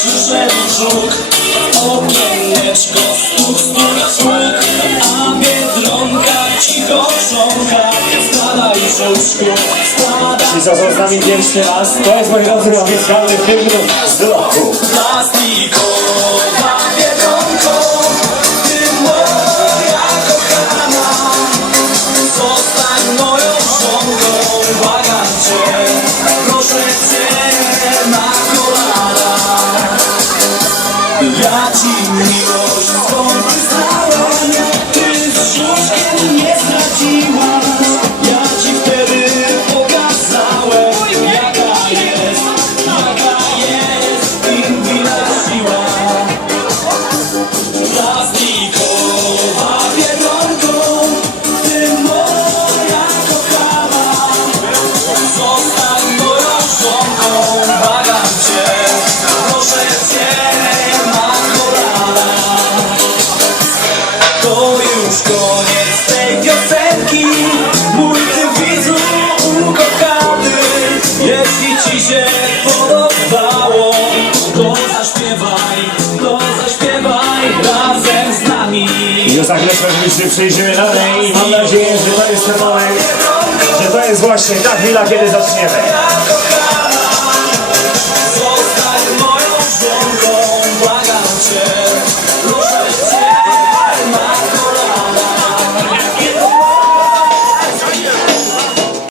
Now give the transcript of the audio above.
przyszedł żuk. Okieneczko stuk, stuk, stuk, a Biedronka cicho chrząka. Spadaj żuczku, spadaj. Ci co są z nami pierwszy raz, to jest mój drodzy oficjalny hymn z roku. Plastikowa Biedronko, ty moja kochana, zostań moją żonką, błagam cię, proszę cię na kolana. Ja ci miłość swą wyznałem, ty z żuczkiem nie straciłaś. Ja ci wtedy pokazałem, jaka jest inna siła. Plastikowa Biedronko, ty moja kochana, zostań moją żonką, błagam cię, proszę cię na kolana. To już koniec tej piosenki, mój ty widzu ukochany. Jeśli ci się podobało, to zaśpiewaj razem z nami. I do zagranicznych przejdziemy dalej i mam nadzieję, że to jest ten moment, że to jest właśnie ta chwila, kiedy zaczniemy.